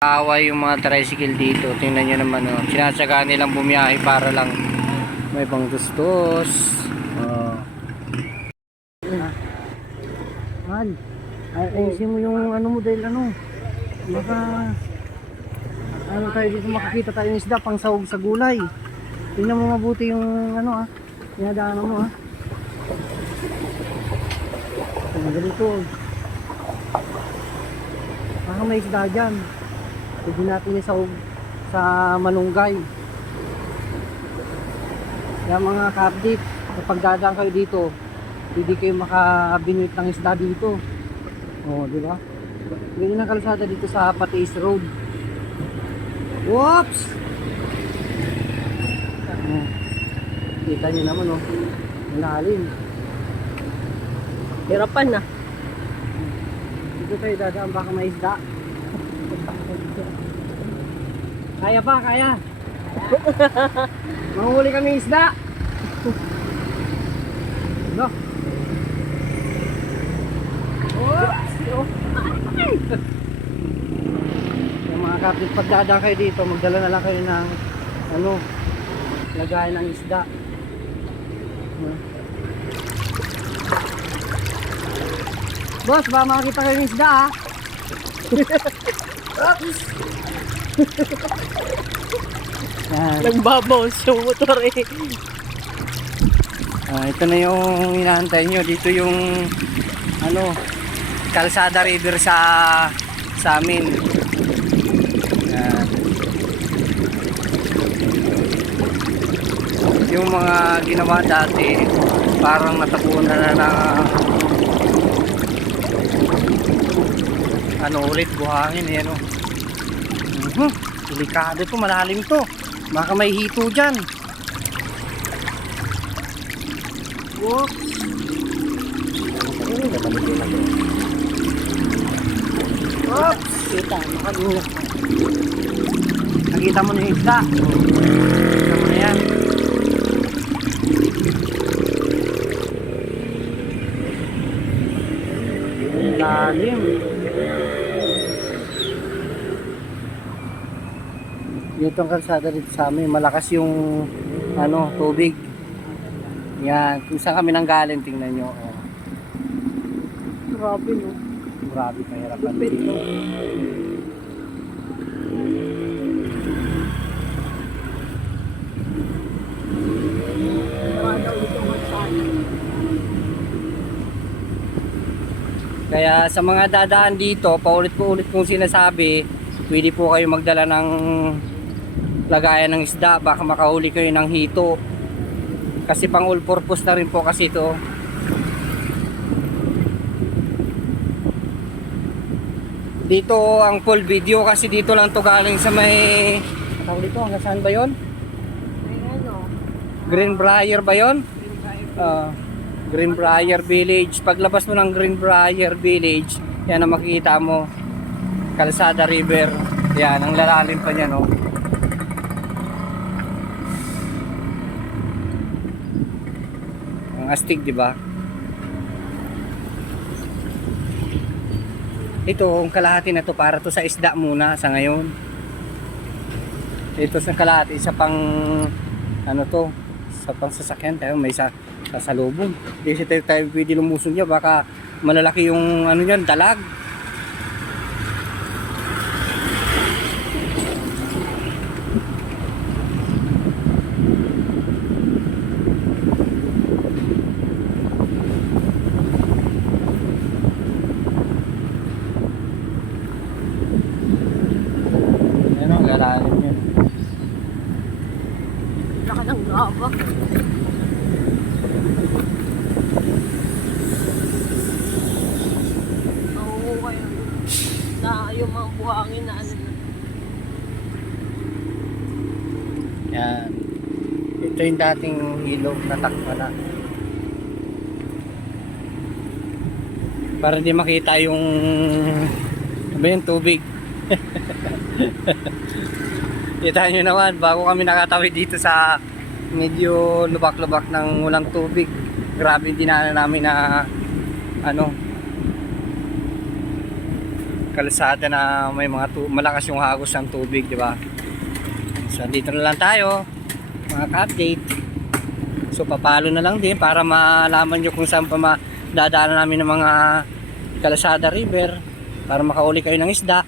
Away yung mga tricycle dito. Tingnan nyo naman, oh. Sinasyaga nilang bumiyahe para lang may pangtustos. Oh. Mahal, ayusin mo yung ano mo dahil ano. Baka ano tayo dito makakita tayo ng isda pang sahog sa gulay. Tingnan mo mabuti yung ano dinadaanan mo ganito. Baka may isda dyan. Pwede natin isahog sa malunggay. Kaya mga ka-update, kapag dadaan kayo dito, hindi kayo makabinuit ng isda dito. O, di ba? Ganyan ang kalsada dito sa Patiis Road. Whoops! Kita nyo naman, oh. Malalim. Hirapan na. Dito tayo dadaan, baka may isda. Kaya ba? Kaya? Manghuli kami isda. No? Yung mga kapit, pagdadaan kayo dito, magdala na lang kayo ng ano, lagayan ng isda. Boss, ba makakita kayo ng isda ha? Nagbabaws yung motor eh. Ito na yung inaantay nyo. Dito yung ano, Calzada River sa amin. Yan. Yung mga ginawa dati parang natabunan na ano ulit buhangin eh, ano. Delikado to, malalim to, baka may hito dyan. Whoops. Oops! Kita, makagulat. Nakita mo na yung isda. Nakita mo na yan. Lalim. Dito ang kalsada dito sa amin. Malakas yung ano, tubig. Yan. Kung saan kami nanggaling, tingnan nyo. Oh. Grabe no. Grabe, mahirapan dito. Kaya sa mga dadaan dito, paulit-ulit kong sinasabi, pwede po kayo magdala ng lagayan ng isda, baka makahuli kayo ng hito. Kasi pang all purpose na rin po kasi ito. Dito ang full video kasi dito lang to galing sa may tawag dito, hanggang saan ba yun? Greenbrier ba yun? Greenbrier Village. Paglabas mo ng Greenbrier Village, yan ang makikita mo, Calzada River. Yan, ang lalalim pa niya, no? Ang astig, di ba? Ito, ang kalahati na to para to sa isda muna sa ngayon. Ito sa kalahati, isa pang ano to, sa pang sasakyan tayo, may sasalubong. Kasi tayo pwede lumusong niya, baka malalaki yung ano yan, dalag. Ano, galalim yun. Laka ng gaba. Na yung mga buhangin na ano na. Yan. Ito yung dating ilog na takpa na. Para di makita yung ano yung tubig. Kita nyo naman, bago kami nakatawid dito sa medyo lubak-lubak ng walang tubig. Grabe yung dinaanan namin na ano, kalsada na may mga malakas yung hagos ng tubig, di ba? So dito na lang tayo mga ka-update. So papalo na lang din para malaman nyo kung saan pa dadaanan namin ng mga Kalsada River para makahuli kayo ng isda.